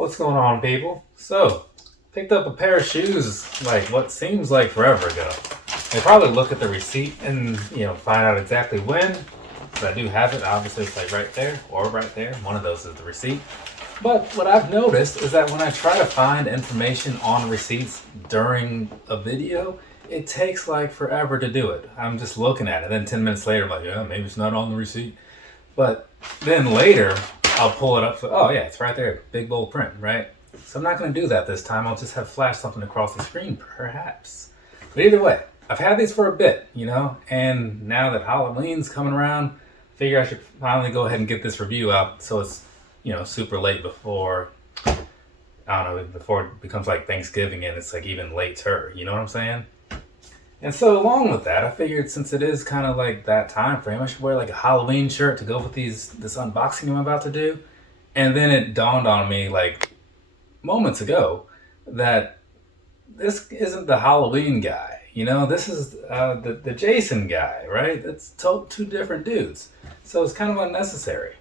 What's going on, people? So, picked up a pair of shoes like what seems like forever ago. They probably look at the receipt and find out exactly when. But I do have it. Obviously, it's like right there or right there. One of those is the receipt. But what I've noticed is that when I try to find information on receipts during a video, it takes like forever to do it. I'm just looking at it. Then 10 minutes later, I'm like, yeah, maybe it's not on the receipt. But then later, I'll pull it up. So, oh yeah, it's right there, big bold print, right? So I'm not going to do that this time. I'll just have flash something across the screen, perhaps. But either way, I've had these for a bit, and now that Halloween's coming around, I figure I should finally go ahead and get this review out so it's, super late before, I don't know, before it becomes like Thanksgiving and it's like even later, you know what I'm saying? And so along with that, I figured since it is kind of like that time frame, I should wear like a Halloween shirt to go with this unboxing I'm about to do. And then it dawned on me like moments ago that this isn't the Halloween guy. This is the Jason guy, right? It's two different dudes. So it's kind of unnecessary.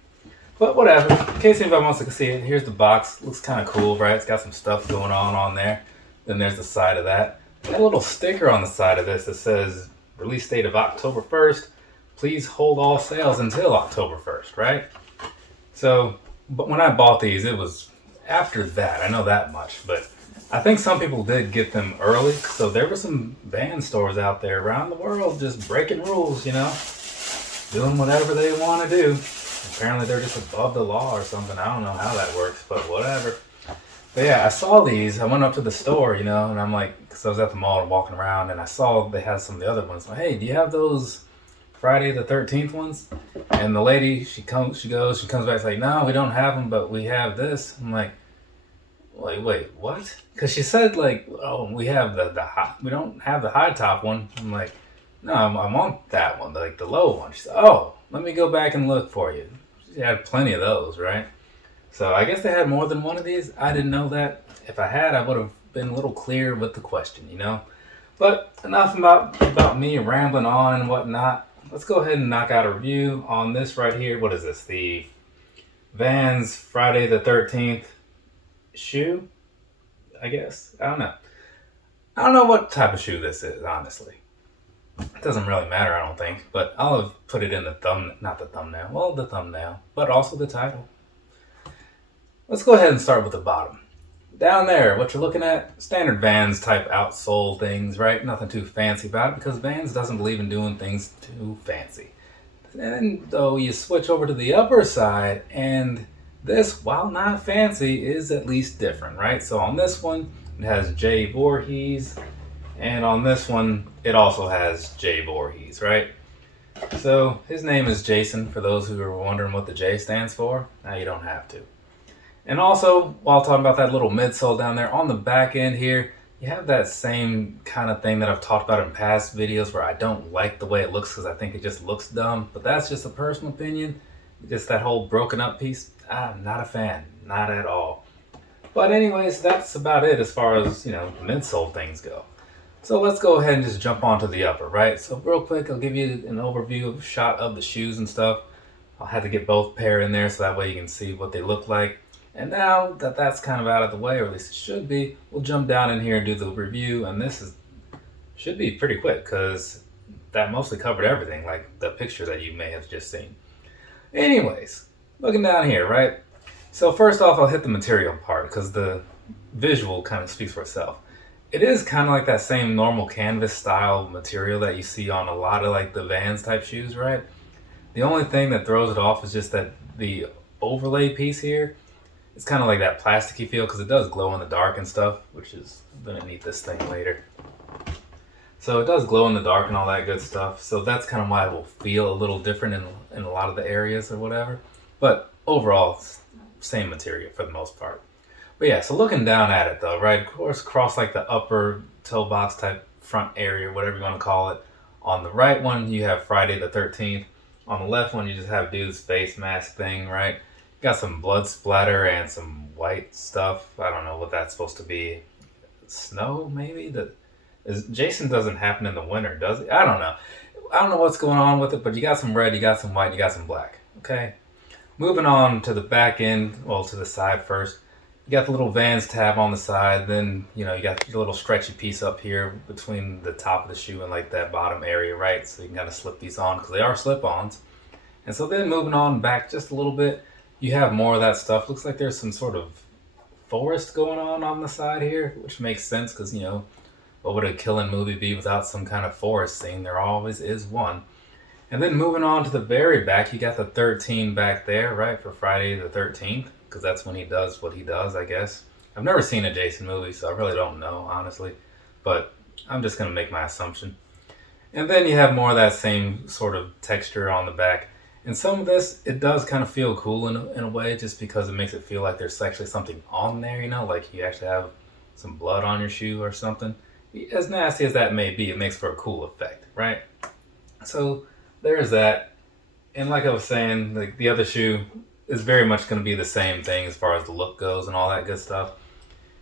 But whatever. In case anybody wants to see it, here's the box. Looks kind of cool, right? It's got some stuff going on there. Then there's the side of that. Got a little sticker on the side of this that says release date of October 1st. Please hold all sales until October 1st, right? So, but when I bought these, it was after that. I know that much, but I think some people did get them early. So there were some band stores out there around the world just breaking rules, doing whatever they want to do. Apparently they're just above the law or something. I don't know how that works, but whatever. But yeah, I saw these. I went up to the store, and I'm like, because I was at the mall walking around, and I saw they had some of the other ones. Like, hey, do you have those Friday the 13th ones? And the lady, she comes back, like, no, we don't have them, but we have this. I'm like, wait, what? Because she said, like, oh, we have we don't have the high top one. I'm like, no, I want that one, like the low one. She said, oh, let me go back and look for you. She had plenty of those, right? So I guess they had more than one of these. I didn't know that. If I had, I would have been a little clearer with the question, But enough about me rambling on and whatnot. Let's go ahead and knock out a review on this right here. What is this? The Vans Friday the 13th shoe, I guess. I don't know. I don't know what type of shoe this is, honestly. It doesn't really matter, I don't think. But I'll have put it in the thumbnail, but also the title. Let's go ahead and start with the bottom. Down there, what you're looking at, standard Vans type outsole things, right? Nothing too fancy about it because Vans doesn't believe in doing things too fancy. And though you switch over to the upper side, and this, while not fancy, is at least different, right? So on this one, it has J. Voorhees, and on this one, it also has J. Voorhees, right? So his name is Jason, for those who are wondering what the J stands for. Now you don't have to. And also, while talking about that little midsole down there, on the back end here, you have that same kind of thing that I've talked about in past videos where I don't like the way it looks because I think it just looks dumb. But that's just a personal opinion. Just that whole broken up piece, I'm not a fan. Not at all. But anyways, that's about it as far as, midsole things go. So let's go ahead and just jump onto the upper, right? So real quick, I'll give you an overview shot of the shoes and stuff. I'll have to get both pair in there so that way you can see what they look like. And now that that's kind of out of the way, or at least it should be, we'll jump down in here and do the review. And this should be pretty quick because that mostly covered everything, like the picture that you may have just seen. Anyways, looking down here, right? So first off, I'll hit the material part because the visual kind of speaks for itself. It is kind of like that same normal canvas style material that you see on a lot of like the Vans type shoes, right? The only thing that throws it off is just that the overlay piece here, it's kind of like that plasticky feel because it does glow in the dark and stuff, which is going to need this thing later. So it does glow in the dark and all that good stuff. So that's kind of why it will feel a little different in a lot of the areas or whatever. But overall, same material for the most part. But yeah, so looking down at it though, right? Of course, across like the upper toe box type front area, whatever you want to call it. On the right one, you have Friday the 13th. On the left one, you just have dude's face mask thing, right? Got some blood splatter and some white stuff. I don't know what that's supposed to be. Snow, maybe? Jason doesn't happen in the winter, does he? I don't know. I don't know what's going on with it, but you got some red, you got some white, you got some black. Okay? Moving on to the back end, well, to the side first. You got the little Vans tab on the side. Then you got your little stretchy piece up here between the top of the shoe and like that bottom area, right? So you can kind of slip these on because they are slip-ons. And so then moving on back just a little bit, you have more of that stuff. Looks like there's some sort of forest going on the side here, which makes sense because what would a killing movie be without some kind of forest scene? There always is one. And then moving on to the very back, you got the 13 back there, right, for Friday the 13th, because that's when he does what he does, I guess. I've never seen a Jason movie, so I really don't know, honestly. But I'm just going to make my assumption. And then you have more of that same sort of texture on the back. And some of this, it does kind of feel cool in a way, just because it makes it feel like there's actually something on there, like you actually have some blood on your shoe or something. As nasty as that may be, it makes for a cool effect, right? So there's that. And like I was saying, like the other shoe is very much going to be the same thing as far as the look goes and all that good stuff.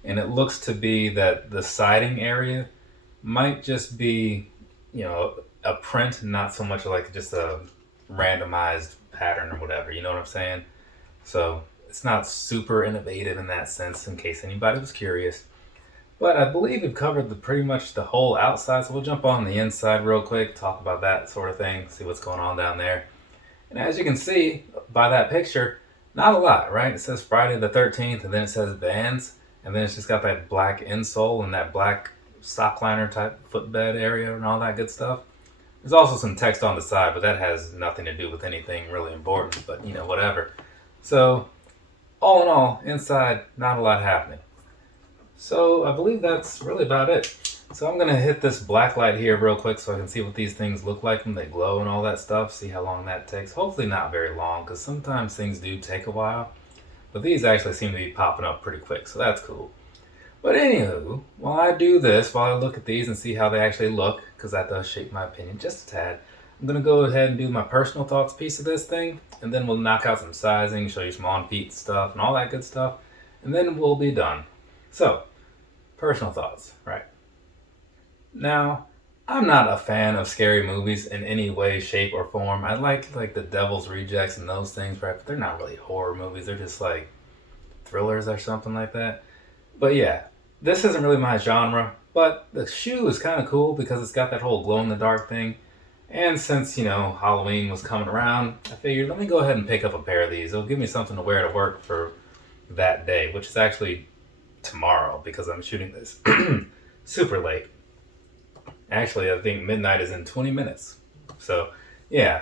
And it looks to be that the siding area might just be, a print, not so much like just a randomized pattern or whatever. You know what I'm saying? So it's not super innovative in that sense, in case anybody was curious. But I believe we've covered pretty much the whole outside, so we'll jump on the inside real quick, talk about that sort of thing, see what's going on down there. And as you can see by that picture, not a lot, right? It says Friday the 13th, and then it says Vans, and then it's just got that black insole and that black sock liner type footbed area and all that good stuff. There's also some text on the side, but that has nothing to do with anything really important, but whatever. So, all in all, inside, not a lot happening. So, I believe that's really about it. So, I'm going to hit this black light here real quick so I can see what these things look like when they glow and all that stuff, see how long that takes. Hopefully not very long, because sometimes things do take a while. But these actually seem to be popping up pretty quick, so that's cool. But anywho, while I do this, while I look at these and see how they actually look, because that does shape my opinion just a tad, I'm going to go ahead and do my personal thoughts piece of this thing, and then we'll knock out some sizing, show you some on-feet stuff, and all that good stuff, and then we'll be done. So, personal thoughts, right. Now, I'm not a fan of scary movies in any way, shape, or form. I like the Devil's Rejects and those things, right, but they're not really horror movies. They're just like thrillers or something like that. But yeah, this isn't really my genre, but the shoe is kind of cool because it's got that whole glow-in-the-dark thing. And since, Halloween was coming around, I figured let me go ahead and pick up a pair of these. It'll give me something to wear to work for that day, which is actually tomorrow because I'm shooting this super late. Actually, I think midnight is in 20 minutes. So, yeah,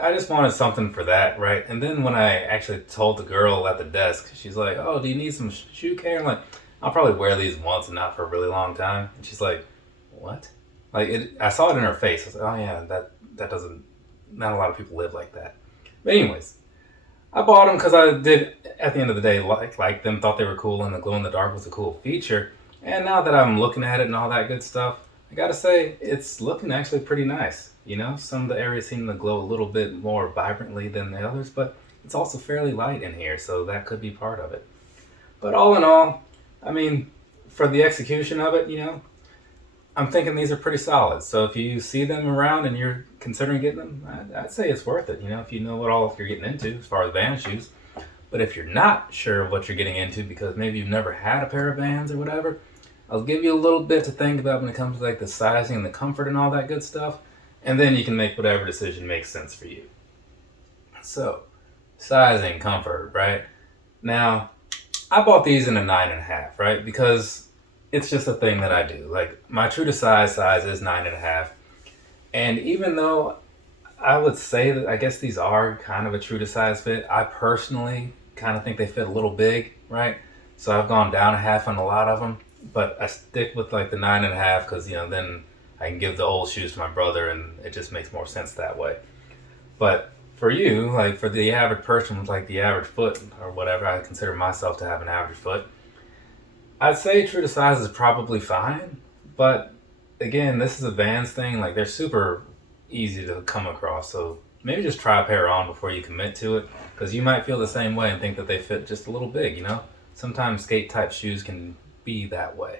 I just wanted something for that, right? And then when I actually told the girl at the desk, she's like, oh, do you need some shoe care? I'm like, I'll probably wear these once and not for a really long time. And she's like, what? I saw it in her face. I was like, oh yeah, that doesn't, not a lot of people live like that. But anyways, I bought them because I did, at the end of the day, like them, thought they were cool, and the glow in the dark was a cool feature. And now that I'm looking at it and all that good stuff, I gotta say, it's looking actually pretty nice. Some of the areas seem to glow a little bit more vibrantly than the others, but it's also fairly light in here, so that could be part of it. But all in all, I mean, for the execution of it, I'm thinking these are pretty solid. So if you see them around and you're considering getting them, I'd say it's worth it, if you know what all you're getting into as far as Vans shoes. But if you're not sure what you're getting into because maybe you've never had a pair of Vans or whatever, I'll give you a little bit to think about when it comes to the sizing and the comfort and all that good stuff. And then you can make whatever decision makes sense for you. So, sizing, comfort, right? Now, I bought these in a 9.5, right? Because it's just a thing that I do. My true to size is 9.5. And even though I would say that I guess these are kind of a true to size fit, I personally kind of think they fit a little big, right? So I've gone down a half on a lot of them. But I stick with the 9.5 because, then I can give the old shoes to my brother and it just makes more sense that way. But for you, for the average person with the average foot or whatever, I consider myself to have an average foot, I'd say true to size is probably fine. But again, this is a Vans thing. They're super easy to come across. So maybe just try a pair on before you commit to it because you might feel the same way and think that they fit just a little big, Sometimes skate type shoes can be that way.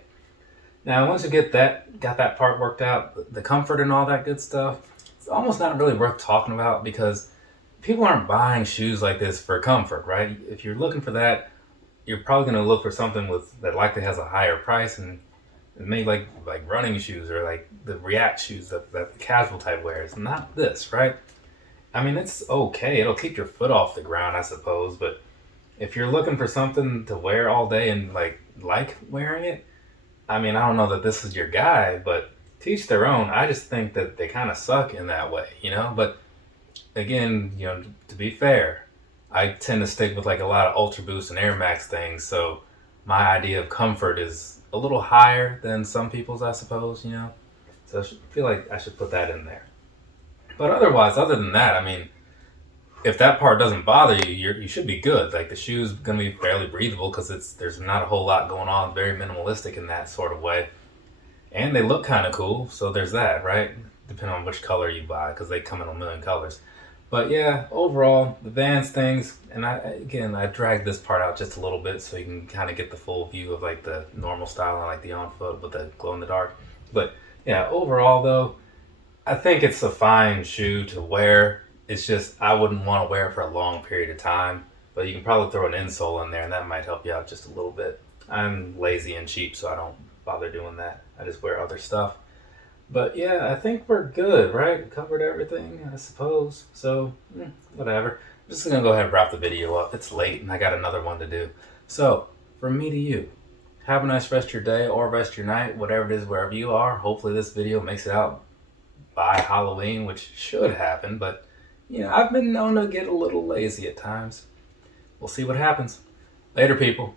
Now, once you got that part worked out, the comfort and all that good stuff, it's almost not really worth talking about because people aren't buying shoes like this for comfort, right? If you're looking for that, you're probably going to look for something with that likely has a higher price and maybe like running shoes or like the React shoes that the casual type wears. Not this, right? I mean, it's okay. It'll keep your foot off the ground, I suppose. But if you're looking for something to wear all day and like wearing it, I mean, I don't know that this is your guy, but teach their own. I just think that they kind of suck in that way, you know. But again, to be fair, I tend to stick with like a lot of Ultra Boost and Air Max things. So my idea of comfort is a little higher than some people's, I suppose. So I feel like I should put that in there. But otherwise, other than that, I mean, if that part doesn't bother you, you should be good. Like the shoe's gonna be fairly breathable because there's not a whole lot going on. Very minimalistic in that sort of way, and they look kind of cool. So there's that, right? Depending on which color you buy, because they come in a million colors. But yeah, overall, the Vans things, and I dragged this part out just a little bit so you can kind of get the full view of like the normal style and like the on foot with the glow in the dark. But yeah, overall though, I think it's a fine shoe to wear. It's just I wouldn't want to wear it for a long period of time. But you can probably throw an insole in there, and that might help you out just a little bit. I'm lazy and cheap, so I don't bother doing that. I just wear other stuff. But yeah, I think we're good, right? We covered everything, I suppose. So, whatever. I'm just gonna go ahead and wrap the video up. It's late, and I got another one to do. So, from me to you, have a nice rest of your day or rest of your night, whatever it is, wherever you are. Hopefully, this video makes it out by Halloween, which should happen, but I've been known to get a little lazy at times. We'll see what happens. Later, people.